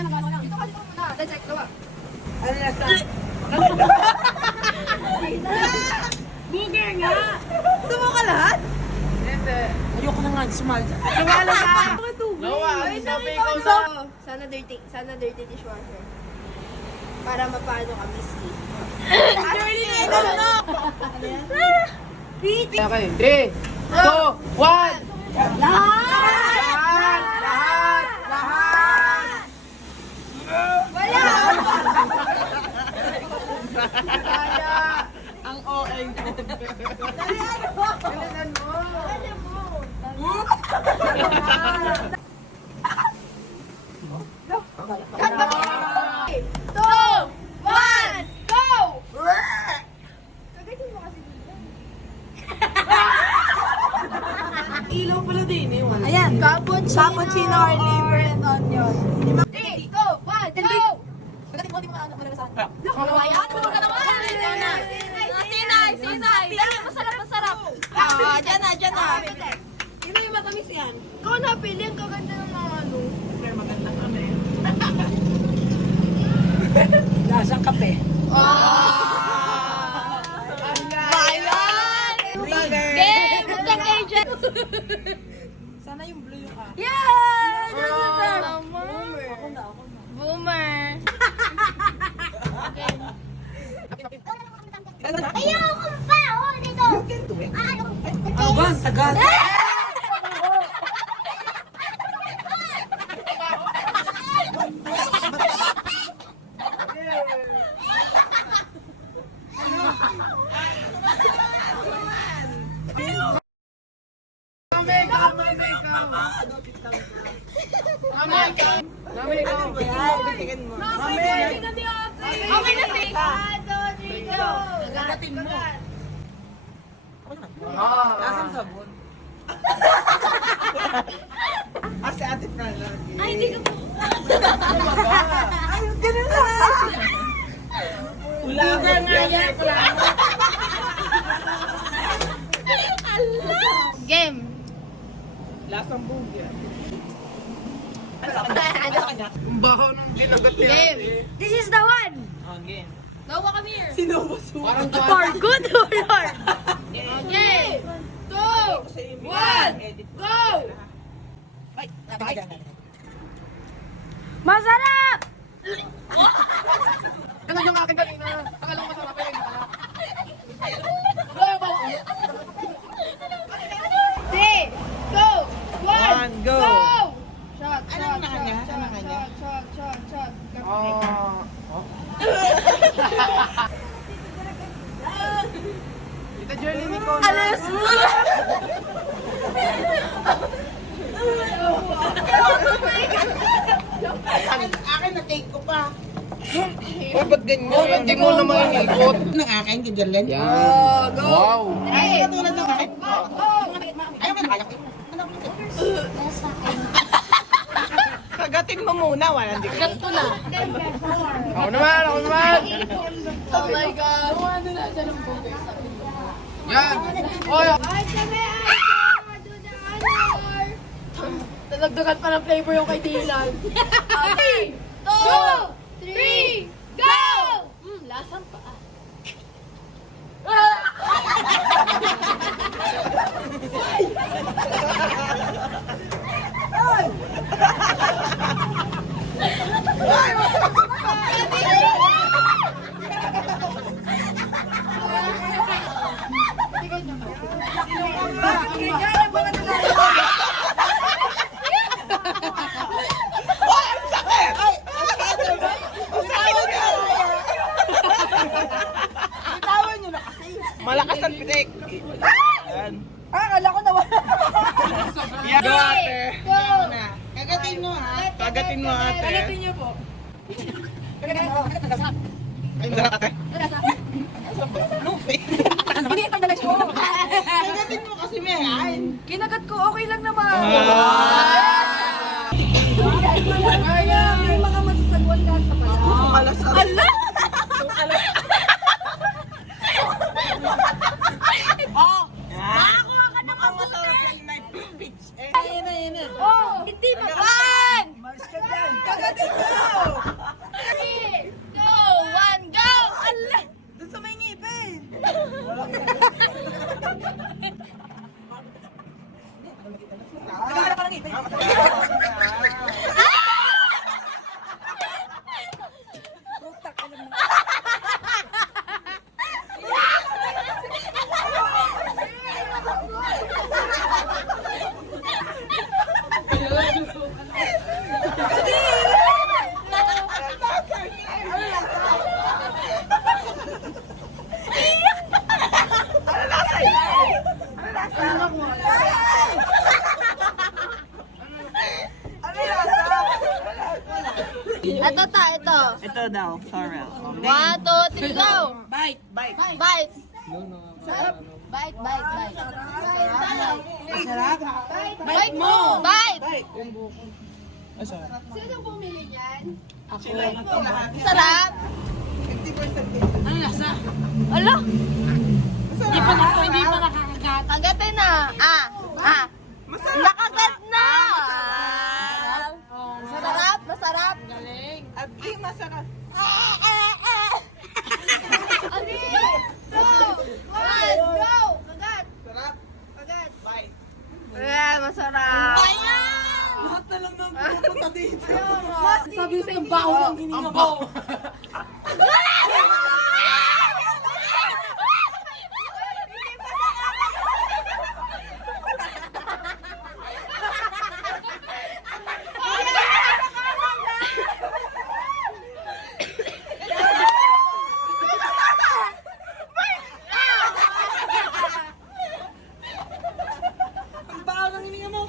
Dito ka muna. Let's check. Gawa. Ano nasa? Booger nga! Gusto mo ka lahat? Hindi. Ayoko na nga, sumali. Sumali ka! Gawa, sabi ko So, sana dirty dishwasher. Para mapano ka, Miski. Dirty na ito, no? Okay, 3, 2, 1. Lahat! Lahat! Wala! Ang OA. Bilisan mo! Bilisan mo! Cut ba? 3, 2, 1, go! Kagatin mo kasi dito. Ilaw pala din eh. Wala. Ayan, cappuccino or liver and onion. 3, 2, 1, go! Kagatin mo, di mo ka ano, wala na saan. Ayan, tulog ka naman! Sinay! Dali, masarap! Dyan na. Sino yung matamis yan? Ikaw na, pili ang kaganda ng mga ano. Pero maganda kami. Lasang kape. Bayan! Game! Utang agent! Sana yung blue yung akin. Yeah! Boomer! Ayoko pa! Oh, dito! Ano ba? Ang tagal. Okay na, Tay! 1, 2, 3, go! Gagatin mo. Ah. Nasaan sabon? Si Ate Fran lagi. Ay, hindi ka po. Ay, ganun lang. Ulaga nga yan. Game! Lasang bugya. Ano? Ang baho ng ginagat nila. Game! This is the one! Okay. Gawa kami here! Sinubuso. Parang For good or not? Okay! 2, 1, go! Ay, bakit? Masarap! Ganun yung akin kanina. Akala ko masarap pero hindi pala. 3, 2, 1, Go! Shot, Ano shot, na kanya? shot, Ano na kanya? shot. Tita Jerly Nico. Alas mo! Akin na take ko pa. Oh, ba't ganyan? Hindi mo naman ikot. Ng akin, gigalan. Yan. Go! Wow. 3, Katulad ng akin. go! Ayaw ka nakalaki. Kagatin mo muna, walang dikit. Ganto na. Ako naman. Oh my God. Yan. Oh, yan. Ay, kami! Nalagdagan pa ng flavor yung kay Dylan. 3, 2, 3, go! Lasang pa. Malakas ang pitik. Yan. Akala ko nawala. Yan. Go, ate. Go! Kagatin mo, ha? Kagatin mo, ate. Kagatin niyo po. Ayun na, ate. Lupi. Hindi, pagdalas ko. Kagatin mo kasi may hain. Kinagat ko, okay lang naman. Kaya, may mga masasagwan ka sa pala. malasar. Ala! Oh! Makakuha ka ng Ang masarap yan na pitch. Oh! Hindi pa ban! Kagatin mo. Ito ta, ito. Ito daw, sorrel. 1, 2, 3, go! Bite. Bite. Bite. Bite, bite, bite. Masarap. Bite mo! Bite! Bite. Sino bumili niyan? Sila ito lahat. Sarap! 50% Ano lasa? Ala! Hindi pa nakakagat. Kagatin na! Nakagat na! Masarap! Masarap! Galing. Agi, masarap. Ani! 2, 1, go! Kagat! Sarap. Kagat! Bye. Masarap! Lahat na lang ng pupunta dito. Sabi ko sa'yo, baho ang hininga mo. Ang baho ng hininga mo.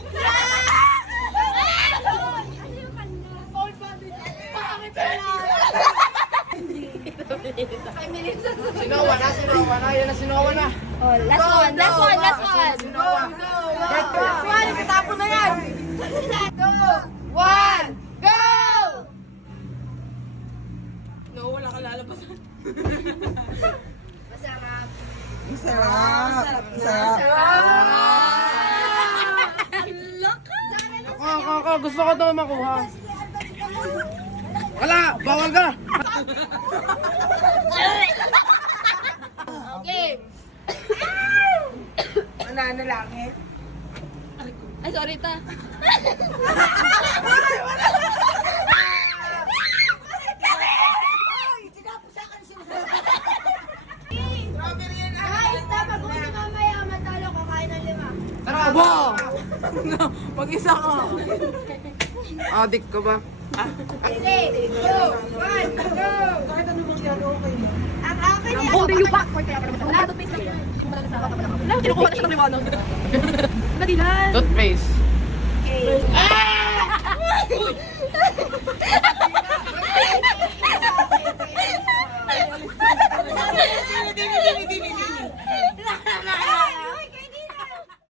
Sinawa na, sinawa na. Yan na, sinawa na. Oh, last one, last one, last one. Sinawa. Last one, katapon na yan. 2, 1, go! No, wala ka lalabasan. Masarap. Sarap. Sarap. Ako, gusto ko ito makuha. Wala, bawal ka. Okay. Ano lang eh. Ay, sorry ta. Guys, dapat kung hindi mamaya matalo, kakain ng 5. Tara, Aba! Mag-isa ka. Adik ka ba? 3, 2, 1, go! Kahit ano mangyari, okay lang. Ang akin ay ako. You back for kaya pa naman. Wala, toothpaste lang. Wala, kinukuha na siya ng liwanag. Dali lang. Toothpaste. Okay.